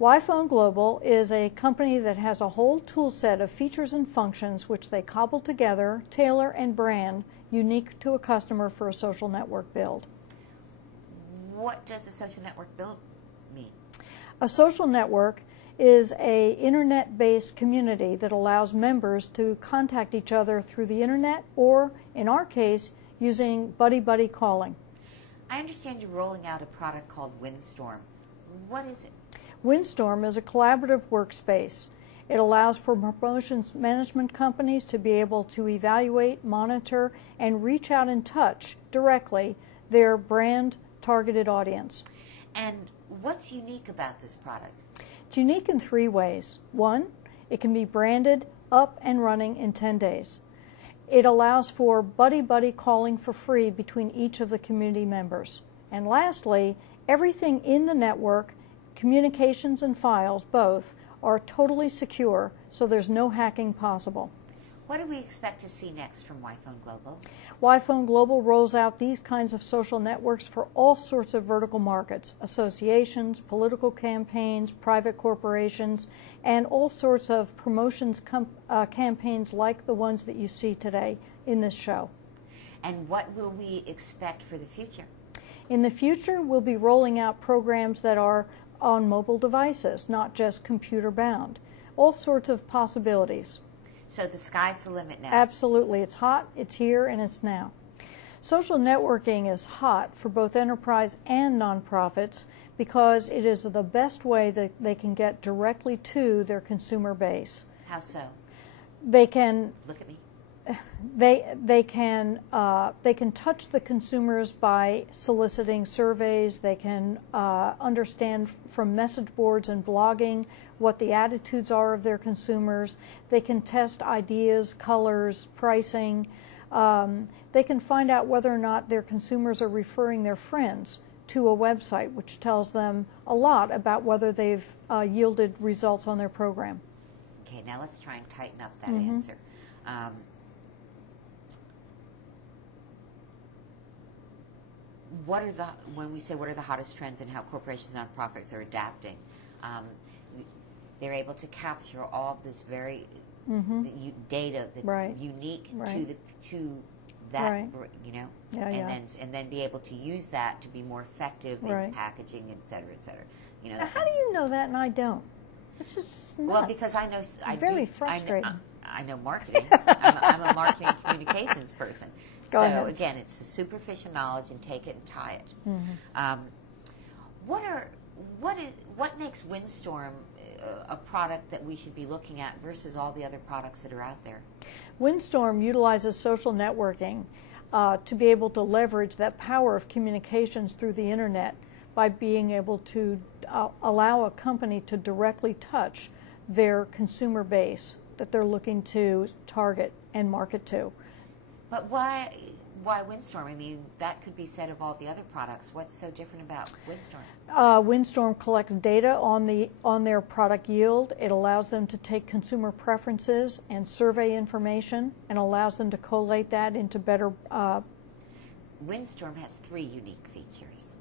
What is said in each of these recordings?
YFonGlobal is a company that has a whole tool set of features and functions which they cobble together, tailor, and brand unique to a customer for a social network build. What does a social network build mean? A social network is an internet-based community that allows members to contact each other through the internet or, in our case, using buddy-buddy calling. I understand you're rolling out a product called Windstorm. What is it? Windstorm is a collaborative workspace. It allows for promotions management companies to be able to evaluate, monitor, and reach out and touch directly their brand targeted audience. And what's unique about this product? It's unique in 3 ways. 1, it can be branded, up and running in 10 days. It allows for buddy-buddy calling for free between each of the community members. And lastly, everything in the network, communications and files, both, are totally secure, so there's no hacking possible. What do we expect to see next from YFonGlobal? YFonGlobal rolls out these kinds of social networks for all sorts of vertical markets, associations, political campaigns, private corporations, and all sorts of promotions campaigns like the ones that you see today in this show. And what will we expect for the future? In the future, we'll be rolling out programs that are on mobile devices, not just computer bound. All sorts of possibilities. So the sky's the limit now. Absolutely. It's hot, it's here, and it's now. Social networking is hot for both enterprise and nonprofits because it is the best way that they can get directly to their consumer base. How so? They can look at me. They can touch the consumers by soliciting surveys. They can understand from message boards and blogging what the attitudes are of their consumers. They can test ideas, colors, pricing. They can find out whether or not their consumers are referring their friends to a website, which tells them a lot about whether they've yielded results on their program. Okay, now let's try and tighten up that answer. When we say what are the hottest trends and how corporations and nonprofits are adapting, they're able to capture all of this very data that's unique to that, you know, and then be able to use that to be more effective in packaging, et cetera, et cetera. You know. How do you know that and I don't? It's just nuts. Well, because I know it's very frustrating. I know marketing. I'm a marketing communications person. Go ahead. Again, it's the superficial knowledge and take it and tie it. What makes Windstorm a product that we should be looking at versus all the other products that are out there? Windstorm utilizes social networking to be able to leverage that power of communications through the internet by being able to allow a company to directly touch their consumer base that they're looking to target and market to. But why Windstorm? I mean, that could be said of all the other products. What's so different about Windstorm? Windstorm collects data on their product yield. It allows them to take consumer preferences and survey information and allows them to collate that into better... Windstorm has 3 unique features.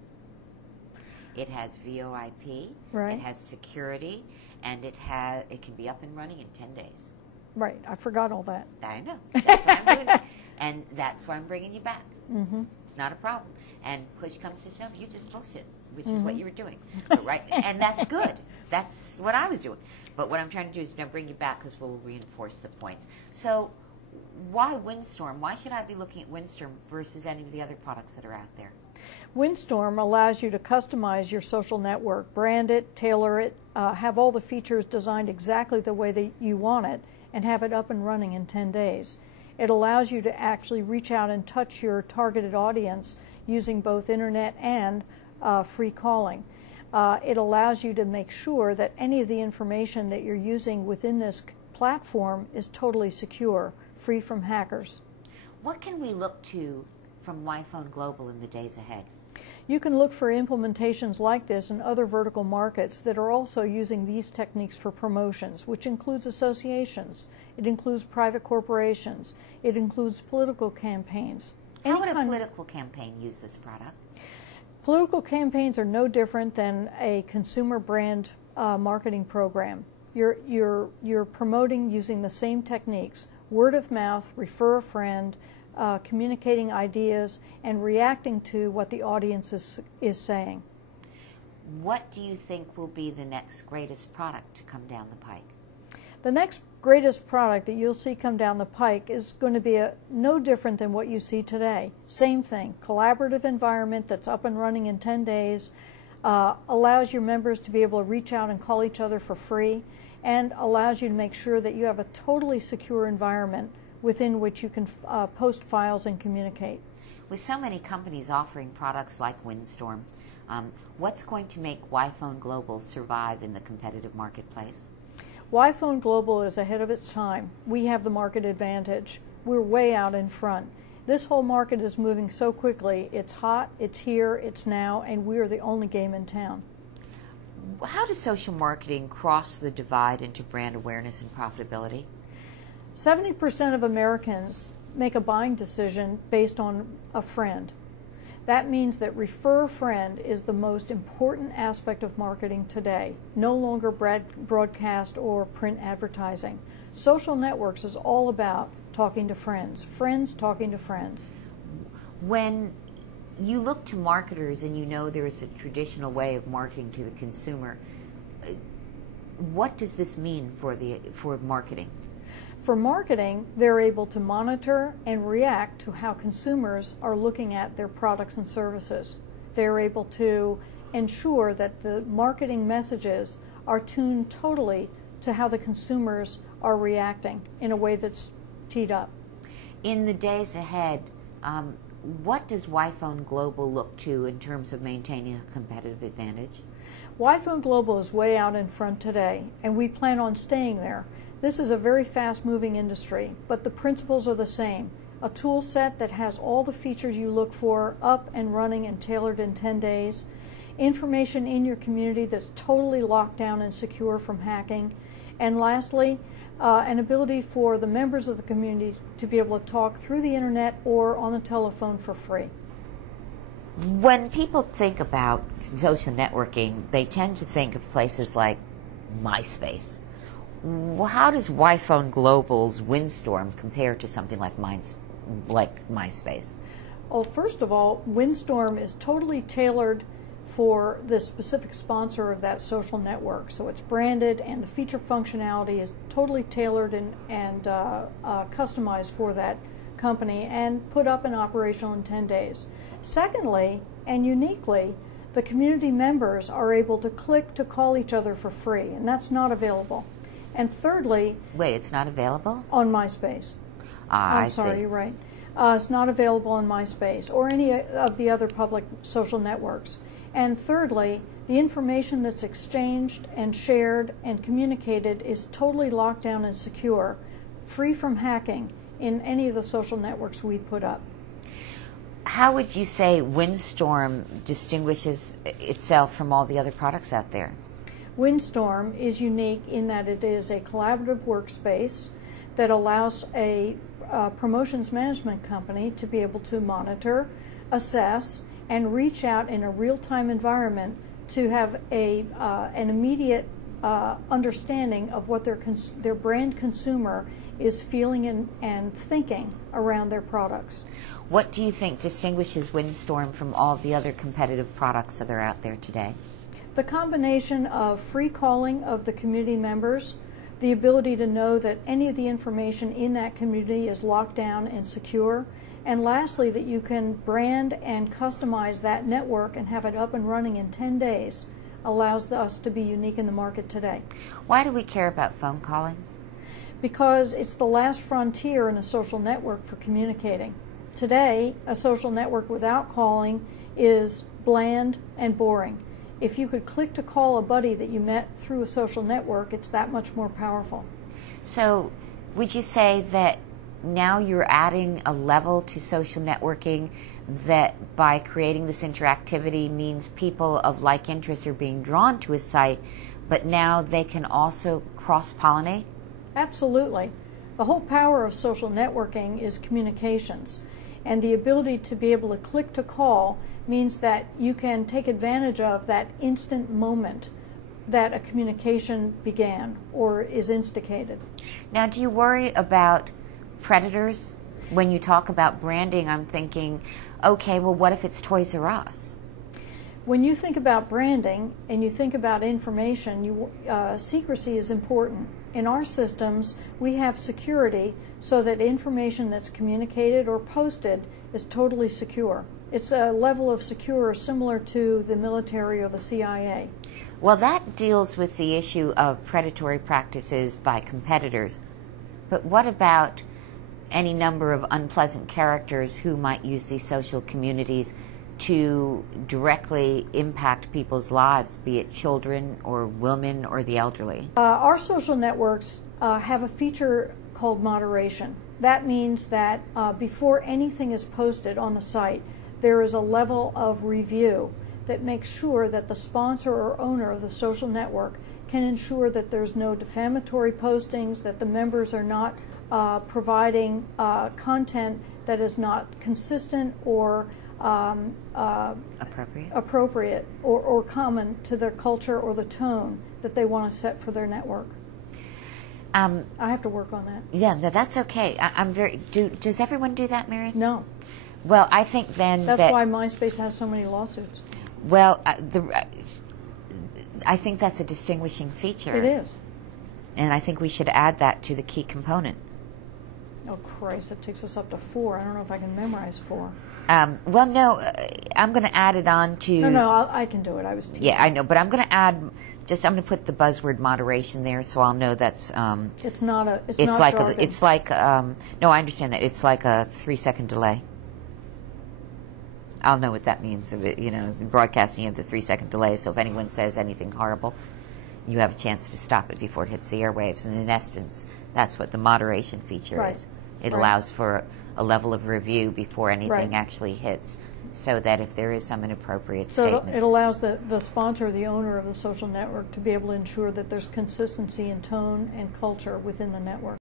It has VoIP, it has security, and it can be up and running in 10 days. Right, I forgot all that. I know. That's why I'm doing it. And that's why I'm bringing you back. It's not a problem. And push comes to shove, you just bullshit, which is what you were doing. But, and that's good. That's what I was doing. But what I'm trying to do is now bring you back because we'll reinforce the points. So why Windstorm? Why should I be looking at Windstorm versus any of the other products that are out there? Windstorm allows you to customize your social network, brand it, tailor it, have all the features designed exactly the way that you want it, and have it up and running in 10 days. It allows you to actually reach out and touch your targeted audience using both internet and free calling. It allows you to make sure that any of the information that you're using within this platform is totally secure, free from hackers. What can we look to from YFonGlobal in the days ahead? You can look for implementations like this in other vertical markets that are also using these techniques for promotions, which includes associations, it includes private corporations, it includes political campaigns. How would a political campaign use this product? Political campaigns are no different than a consumer brand marketing program. You're promoting using the same techniques: word of mouth, refer a friend, communicating ideas, and reacting to what the audience is saying. What do you think will be the next greatest product to come down the pike? The next greatest product that you'll see come down the pike is going to be no different than what you see today. Same thing, collaborative environment that's up and running in 10 days, allows your members to be able to reach out and call each other for free, and allows you to make sure that you have a totally secure environment within which you can post files and communicate. With so many companies offering products like Windstorm, what's going to make YFonGlobal survive in the competitive marketplace? YFonGlobal is ahead of its time. We have the market advantage. We're way out in front. This whole market is moving so quickly. It's hot, it's here, it's now, and we are the only game in town. How does social marketing cross the divide into brand awareness and profitability? 70% of Americans make a buying decision based on a friend. That means that refer a friend is the most important aspect of marketing today, no longer broadcast or print advertising. Social networks is all about talking to friends, friends talking to friends. When you look to marketers and you know there is a traditional way of marketing to the consumer, what does this mean for marketing? For marketing, they're able to monitor and react to how consumers are looking at their products and services. They're able to ensure that the marketing messages are tuned totally to how the consumers are reacting in a way that's teed up. In the days ahead, what does YFonGlobal look to in terms of maintaining a competitive advantage? YFonGlobal is way out in front today, and we plan on staying there. This is a very fast-moving industry, but the principles are the same. A tool set that has all the features you look for up and running and tailored in 10 days. Information in your community that's totally locked down and secure from hacking. And lastly, an ability for the members of the community to be able to talk through the internet or on the telephone for free. When people think about social networking, they tend to think of places like MySpace. How does YFonGlobal's Windstorm compare to something like MySpace? Well, first of all, Windstorm is totally tailored for the specific sponsor of that social network. So it's branded, and the feature functionality is totally tailored and customized for that company and put up and operational in 10 days. Secondly, and uniquely, the community members are able to click to call each other for free, and that's not available. And thirdly... Wait, it's not available? On MySpace. I sorry, see. You're right. It's not available on MySpace or any of the other public social networks. And thirdly, the information that's exchanged and shared and communicated is totally locked down and secure, free from hacking in any of the social networks we put up. How would you say Windstorm distinguishes itself from all the other products out there? Windstorm is unique in that it is a collaborative workspace that allows a promotions management company to be able to monitor, assess, and reach out in a real-time environment to have an immediate understanding of what their brand consumer is feeling and thinking around their products. What do you think distinguishes Windstorm from all the other competitive products that are out there today? The combination of free calling of the community members, the ability to know that any of the information in that community is locked down and secure, and lastly, that you can brand and customize that network and have it up and running in 10 days allows us to be unique in the market today. Why do we care about phone calling? Because it's the last frontier in a social network for communicating. Today, a social network without calling is bland and boring. If you could click to call a buddy that you met through a social network, it's that much more powerful. So would you say that now you're adding a level to social networking that by creating this interactivity means people of like interests are being drawn to a site, but now they can also cross-pollinate? Absolutely. The whole power of social networking is communications, and the ability to be able to click to call means that you can take advantage of that instant moment that a communication began or is instigated. Now, do you worry about predators? When you talk about branding, I'm thinking, okay, well, what if it's Toys R Us? When you think about branding and you think about information, secrecy is important. In our systems, we have security so that information that's communicated or posted is totally secure. It's a level of secure similar to the military or the CIA. Well, that deals with the issue of predatory practices by competitors. But what about any number of unpleasant characters who might use these social communities to directly impact people's lives, be it children or women or the elderly? Our social networks have a feature called moderation. That means that before anything is posted on the site, there is a level of review that makes sure that the sponsor or owner of the social network can ensure that there's no defamatory postings, that the members are not providing content that is not consistent or appropriate or common to their culture or the tone that they want to set for their network. I have to work on that. Yeah, no, that's okay. Does everyone do that, Marian? No. Well, I think then that's why MySpace has so many lawsuits. Well, I think that's a distinguishing feature. It is. And I think we should add that to the key component. Oh, Christ, that takes us up to 4. I don't know if I can memorize 4. Well, no, I'm going to add it on to... No, I can do it. I was teasing. Yeah, I know, but I'm going to add... I'm going to put the buzzword moderation there, so I'll know that's... it's not a... It's not like jargon. It's like... no, I understand that. It's like a 3-second delay. I'll know what that means. Broadcasting, you have the 3-second delay, so if anyone says anything horrible, you have a chance to stop it before it hits the airwaves. And in essence, that's what the moderation feature is. It allows for a level of review before anything actually hits, so that if there is some inappropriate statements... So it allows the sponsor, the owner of the social network, to be able to ensure that there's consistency in tone and culture within the network.